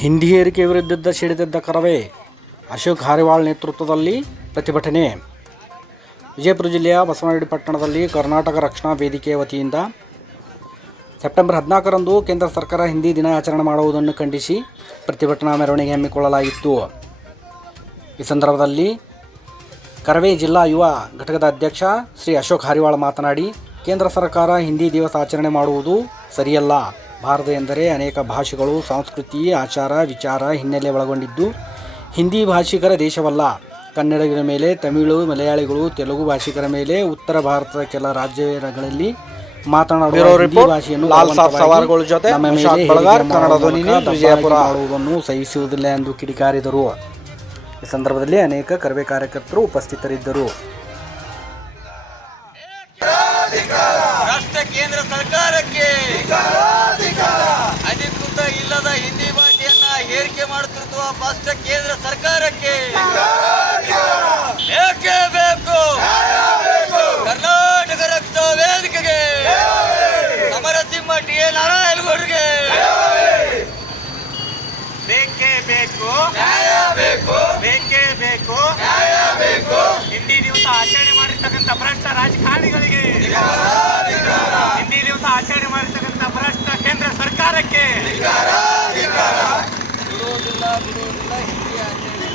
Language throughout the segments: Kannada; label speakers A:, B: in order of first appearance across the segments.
A: ಹಿಂದಿ ಹೇರಿಕೆ ವಿರುದ್ಧದ ಸಿಡಿದಿದ್ದ ಕರವೇ ಅಶೋಕ್ ಹಾರಿವಾಳ್ ನೇತೃತ್ವದಲ್ಲಿ ಪ್ರತಿಭಟನೆ. ವಿಜಯಪುರ ಜಿಲ್ಲೆಯ ಬಸವನಗುಡಿ ಪಟ್ಟಣದಲ್ಲಿ ಕರ್ನಾಟಕ ರಕ್ಷಣಾ ವೇದಿಕೆಯ ವತಿಯಿಂದ ಸೆಪ್ಟೆಂಬರ್ ಹದಿನಾಲ್ಕರಂದು ಕೇಂದ್ರ ಸರ್ಕಾರ ಹಿಂದಿ ದಿನಾಚರಣೆ ಮಾಡುವುದನ್ನು ಖಂಡಿಸಿ ಪ್ರತಿಭಟನಾ ಮೆರವಣಿಗೆ ಹಮ್ಮಿಕೊಳ್ಳಲಾಗಿತ್ತು ಈ ಸಂದರ್ಭದಲ್ಲಿ ಕರವೇ ಜಿಲ್ಲಾ ಯುವ ಘಟಕದ ಅಧ್ಯಕ್ಷ ಶ್ರೀ ಅಶೋಕ್ ಹಾರಿವಾಳ್ ಮಾತನಾಡಿ, ಕೇಂದ್ರ ಸರ್ಕಾರ ಹಿಂದಿ ದಿವಸ ಆಚರಣೆ ಮಾಡುವುದು ಸರಿಯಲ್ಲ. ಭಾರತ ಎಂದರೆ ಅನೇಕ ಭಾಷೆಗಳು ಸಂಸ್ಕೃತಿ ಆಚಾರ ವಿಚಾರ ಹಿನ್ನೆಲೆ ಒಳಗೊಂಡಿದ್ದು. ಹಿಂದಿ ಭಾಷಿಕರ ದೇಶವಲ್ಲ. ಕನ್ನಡಿಗರ ಮೇಲೆ ತಮಿಳು ಮಲಯಾಳಿಗಳು ತೆಲುಗು ಭಾಷಿಕರ ಮೇಲೆ ಉತ್ತರ ಭಾರತದ ಕೆಲ ರಾಜ್ಯಗಳಲ್ಲಿ ಮಾತನಾಡುವ ಭಾಷೆಯನ್ನು ಮಾಡುವುದನ್ನು ಸಹಿಸುವುದಿಲ್ಲ ಎಂದು ಕಿಡಿಕಾರಿದರು. ಈ ಸಂದರ್ಭದಲ್ಲಿ ಅನೇಕ ಕರವೇ ಕಾರ್ಯಕರ್ತರು ಉಪಸ್ಥಿತರಿದ್ದರು.
B: ರಾಷ್ಟ್ರ ಕೇಂದ್ರ ಸರ್ಕಾರಕ್ಕೆ ಅಧಿಕೃತ ಇಲ್ಲದ ಹಿಂದಿ ಭಾಷೆಯನ್ನ ಹೇರಿಕೆ ಮಾಡುತ್ತಿರುವ ರಾಷ್ಟ್ರ ಕೇಂದ್ರ ಸರ್ಕಾರಕ್ಕೆ. ಏಕೆ ಬೇಕು? ಕರ್ನಾಟಕ ರಕ್ತ ವೇದಿಕೆಗೆ. ಸಮರಸಿಂಹ ಟಿ ಎ ನಾರಾಯಣಗೌಡರಿಗೆ ಬೇಕೇ ಬೇಕು ಬೇಕು ಬೇಕೇ? ಬೇಕು ಬೇಕು? ಹಿಂದಿ ದಿವಸ ಆಚರಣೆ ಮಾಡಿರ್ತಕ್ಕಂಥ ಭ್ರಷ್ಟ ರಾಜಕಾರಣಿಗಳಿಗೆ ಹಿಂದಿ ದಿವಸ ಆಚರಣೆ ಮಾಡಿರ್ತಕ್ಕಂಥ ಭ್ರಷ್ಟ ಕೇಂದ್ರ ಸರ್ಕಾರಕ್ಕೆ ಬಿಡುವುದಿಲ್ಲ ಬಿಡುವುದಿಲ್ಲ ಹಿಂದಿ ಆಚರಣೆ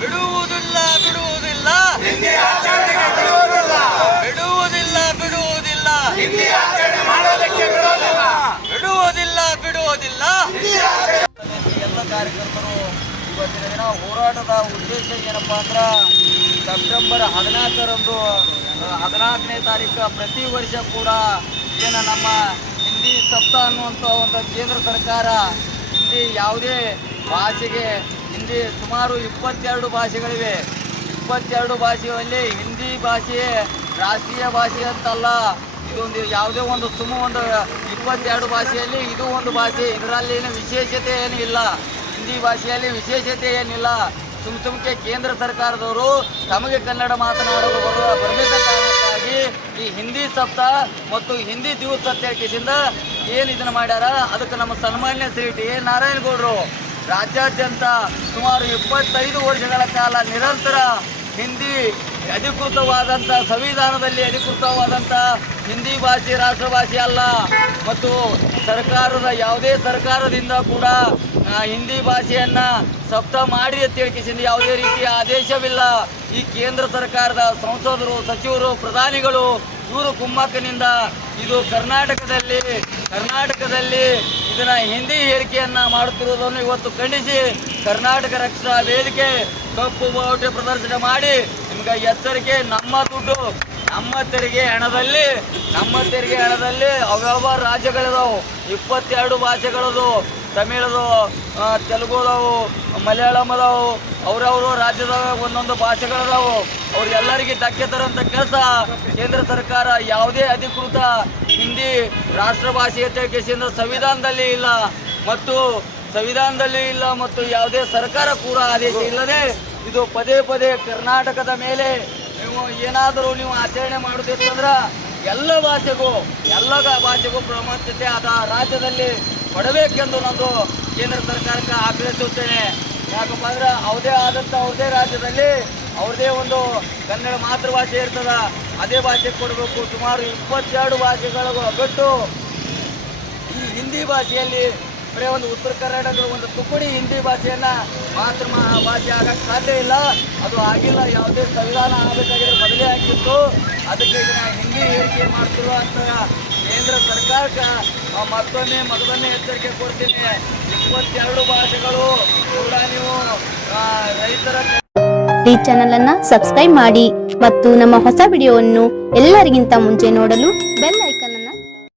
B: ಬಿಡುವುದಿಲ್ಲ ಬಿಡುವುದಿಲ್ಲ ಹಿಂದಿ ಆಚರಣೆಗೆ ಬಿಡುವುದಿಲ್ಲ ಬಿಡುವುದಿಲ್ಲ ಬಿಡುವುದಿಲ್ಲ ಹಿಂದಿ ಆಚರಣೆ ಮಾಡೋದಕ್ಕೆ ಬಿಡುವುದಿಲ್ಲ ಬಿಡುವುದಿಲ್ಲ ಬಿಡುವುದಿಲ್ಲ ಎಲ್ಲ ಕಾರ್ಯಕರ್ತರು ಇವತ್ತಿನ ದಿನ ಹೋರಾಟದ ಉದ್ದೇಶ ಏನಪ್ಪ ಅಂದ್ರೆ ಸೆಪ್ಟೆಂಬರ್ ಹದಿನಾಲ್ಕರಂದು ಹದಿನಾಲ್ಕನೇ ತಾರೀಕು ಪ್ರತಿ ವರ್ಷ ಕೂಡ ಏನು ನಮ್ಮ ಹಿಂದಿ ಸಪ್ತಾಹ ಅನ್ನುವಂಥ ಒಂದು ಕೇಂದ್ರ ಸರ್ಕಾರ ಹಿಂದಿ ಯಾವುದೇ ಭಾಷೆಗೆ, ಹಿಂದಿ ಸುಮಾರು ಇಪ್ಪತ್ತೆರಡು ಭಾಷೆಗಳಿವೆ. ಇಪ್ಪತ್ತೆರಡು ಭಾಷೆಯಲ್ಲಿ ಹಿಂದಿ ಭಾಷೆ ರಾಷ್ಟ್ರೀಯ ಭಾಷೆ ಅಂತಲ್ಲ. ಇದೊಂದು ಯಾವುದೇ ಒಂದು ಸುಮ್ಮ ಒಂದು ಇಪ್ಪತ್ತೆರಡು ಭಾಷೆಯಲ್ಲಿ ಇದು ಒಂದು ಭಾಷೆ. ಇದರಲ್ಲಿ ಏನು ವಿಶೇಷತೆ ಏನು ಇಲ್ಲ. ಹಿಂದಿ ಭಾಷೆಯಲ್ಲಿ ವಿಶೇಷತೆ ಏನಿಲ್ಲ? ಸುಮ್ ಸುಮ್ಕೆ ಕೇಂದ್ರ ಸರ್ಕಾರದವರು ತಮಗೆ ಕನ್ನಡ ಮಾತನಾಡಲು ಬರುವ ಬರಲಿದ್ದ ಕಾರಣಕ್ಕಾಗಿ ಈ ಹಿಂದಿ ಸಪ್ತಾಹ ಮತ್ತು ಹಿಂದಿ ದಿವಸ ಸತ್ಯಾಕಿಸಿಂದ ಏನು ಇದನ್ನು ಮಾಡ್ಯಾರ? ಅದಕ್ಕೆ ನಮ್ಮ ಸನ್ಮಾನ್ಯ ಶ್ರೀ ಟಿ ಎ ನಾರಾಯಣಗೌಡರು, ರಾಜ್ಯಾದ್ಯಂತ ಸುಮಾರು ಇಪ್ಪತ್ತೈದು ವರ್ಷಗಳ ಕಾಲ ನಿರಂತರ ಹಿಂದಿ ಅಧಿಕೃತವಾದಂಥ ಸಂವಿಧಾನದಲ್ಲಿ ಅಧಿಕೃತವಾದಂಥ ಹಿಂದಿ ಭಾಷೆ ರಾಷ್ಟ್ರ ಭಾಷೆ ಅಲ್ಲ. ಮತ್ತು ಸರ್ಕಾರದ, ಯಾವುದೇ ಸರ್ಕಾರದಿಂದ ಕೂಡ ಹಿಂದಿ ಭಾಷೆಯನ್ನು ಸಪ್ತ ಮಾಡಿ ಅಂತ ಹೇಳ್ಕೊಂಡು ಯಾವುದೇ ರೀತಿಯ ಆದೇಶವಿಲ್ಲ. ಈ ಕೇಂದ್ರ ಸರ್ಕಾರದ ಸಂಸದರು, ಸಚಿವರು, ಪ್ರಧಾನಿಗಳು, ಇವರು ಕುಮ್ಮಕ್ಕನಿಂದ ಇದು ಕರ್ನಾಟಕದಲ್ಲಿ ಕರ್ನಾಟಕದಲ್ಲಿ ಇದನ್ನ ಹಿಂದಿ ಹೇಳಿಕೆಯನ್ನು ಮಾಡುತ್ತಿರುವುದನ್ನು ಇವತ್ತು ಖಂಡಿಸಿ ಕರ್ನಾಟಕ ರಕ್ಷಣಾ ವೇದಿಕೆ ಕಪ್ಪು ಬಾವುಟ ಪ್ರದರ್ಶನ ಮಾಡಿ ನಿಮ್ಗೆ ಎಚ್ಚರಿಕೆ, ನಮ್ಮ ದುಡ್ಡು. ನಮ್ಮ ತೆರಿಗೆ ಹಣದಲ್ಲಿ ನಮ್ಮ ತೆರಿಗೆ ಹಣದಲ್ಲಿ ಅವ್ಯಾವ ರಾಜ್ಯಗಳಿದಾವು? ಇಪ್ಪತ್ತೆರಡು ಭಾಷೆಗಳದು ತಮಿಳದು ಆ, ತೆಲುಗು ಅದಾವು ಮಲಯಾಳಂ ಅದಾವು ಅವ್ರವ್ರ ರಾಜ್ಯದಾಗ ಒಂದೊಂದು ಭಾಷೆಗಳದಾವು. ಅವ್ರೆಲ್ಲರಿಗೆ ಧಕ್ಕೆ ತರುವಂಥ ಕೆಲಸ ಕೇಂದ್ರ ಸರ್ಕಾರ ಯಾವುದೇ ಅಧಿಕೃತ ಹಿಂದಿ ರಾಷ್ಟ್ರ ಭಾಷೆ ಕೇಸಿಂದ ಸಂವಿಧಾನದಲ್ಲಿ ಇಲ್ಲ. ಮತ್ತು ಸಂವಿಧಾನದಲ್ಲಿ ಇಲ್ಲ ಮತ್ತು ಯಾವುದೇ ಸರ್ಕಾರ ಕೂಡ ಆದೇಶ ಇಲ್ಲದೆ ಇದು ಪದೇ ಪದೇ ಕರ್ನಾಟಕದ ಮೇಲೆ ನೀವು ಏನಾದರೂ ನೀವು ಆಚರಣೆ ಮಾಡುತ್ತಿತ್ತಂದ್ರೆ ಎಲ್ಲ ಭಾಷೆಗೂ ಎಲ್ಲ ಭಾಷೆಗೂ ಪ್ರಾಮುಖ್ಯತೆ ಆದ ರಾಜ್ಯದಲ್ಲಿ ಕೊಡಬೇಕೆಂದು ನಾನು ಕೇಂದ್ರ ಸರ್ಕಾರಕ್ಕೆ ಆಗ್ರಹಿಸುತ್ತೇನೆ ಯಾಕಪ್ಪ ಅಂದ್ರೆ ಅವ್ರದೇ ಆದಂಥ ಅವ್ರದೇ ರಾಜ್ಯದಲ್ಲಿ ಅವ್ರದೇ ಒಂದು ಕನ್ನಡ ಮಾತೃಭಾಷೆ ಇರ್ತದ. ಅದೇ ಭಾಷೆ ಕೊಡಬೇಕು. ಸುಮಾರು ಇಪ್ಪತ್ತೆರಡು ಭಾಷೆಗಳಿಗೂ ಬಿಟ್ಟು ಈ ಹಿಂದಿ ಭಾಷೆಯಲ್ಲಿ ಬರೀ ಒಂದು ಉತ್ತರ ಕರ್ನಾಟಕದ ಒಂದು ತುಕುಡಿ ಹಿಂದಿ ಭಾಷೆಯನ್ನ ಮಾತೃ ಭಾಷೆ ಆಗಕ್ಕೆ ಸಾಧ್ಯ ಇಲ್ಲ. ಅದು ಆಗಿಲ್ಲ, ಯಾವುದೇ ಸಂವಿಧಾನ ಆಗಬೇಕಾಗಿದ್ರೆ ಮೊದಲೇ ಆಗಿತ್ತು. ಅದಕ್ಕೆ ಇದನ್ನ ಹಿಂದಿ ಹೇಳಿಕೆ ಮಾಡ್ತಿರುವಂತ ಕೇಂದ್ರ ಸರ್ಕಾರಕ್ಕೆ ಮತ್ತೊಮ್ಮೆ ಮಗದೊಮ್ಮೆ ಎಚ್ಚರಿಕೆ ಕೊಡ್ತೀನಿ. ಇಪ್ಪತ್ತೆರಡು ಭಾಷೆಗಳು ಕೂಡ ನೀವು ರೈತರ
C: ಈ ಚಾನೆಲ್ ಅನ್ನ ಸಬ್ಸ್ಕ್ರೈಬ್ ಮಾಡಿ ಮತ್ತು ನಮ್ಮ ಹೊಸ ವಿಡಿಯೋವನ್ನು ಎಲ್ಲರಿಗಿಂತ ಮುಂಚೆ ನೋಡಲು